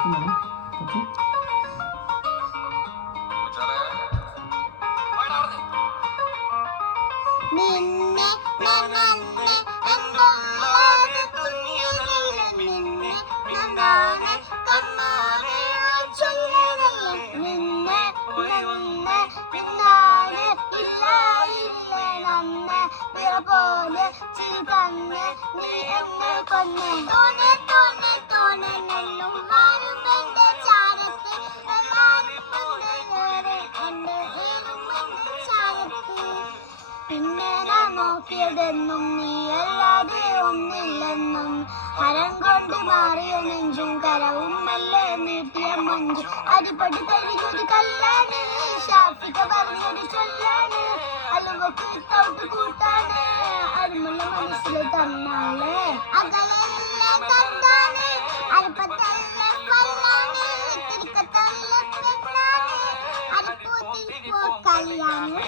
നടക്കുന്നതാണ്. ഓക്കെ, നിന്നെ നനന്നെ എന്തുള്ളത് തുന്നിയതല്ലേ, നിന്നെ നന്നാനെ കണ്ണാലെ ചൊല്ലിയതല്ലേ, നിന്നെ നിന്നെ പിന്നാലെ ഇല്ല ഇല്ല നന്നെ പിറ പോലെ ചിതന്നെ നീ എന്നെ കൊന്നെ തോനെ തോനെ തോനെ നല്ലും മാറും എന്റെ ചാരത്ത് എല്ലാരും കൊണ്ടേറെ എന്റെ ഏറും എന്റെ ചാരത്ത്. പിന്നെ ഞാൻ നോക്കിയതെന്നും നീ അല്ലാതെ ഒന്നില്ലെന്നും, ഹരം കൊണ്ട് മാറിയ നെഞ്ചും കരവും മെല്ലെ നീട്ടിയ മഞ്ചും അരിപ്പടി തഴുകിയൊരു കല്ലാണ്, ഷാഫിക പറഞ്ഞൊരു ചൊല്ലാണ്, അലുവക്ക് തൗട്ട് കൂട്ടാണ്, അരുമുള്ള മനസ്സിൽ തന്നാള് അകലല്ല കണ്ടാണ്, അരിപ്പത്തല്ല കൊല്ലാണ്, തിരിക്കത്തല്ല പെണ്ണാണ്, അരിപ്പൂത്തിരിപ്പോ കല്യാണ്.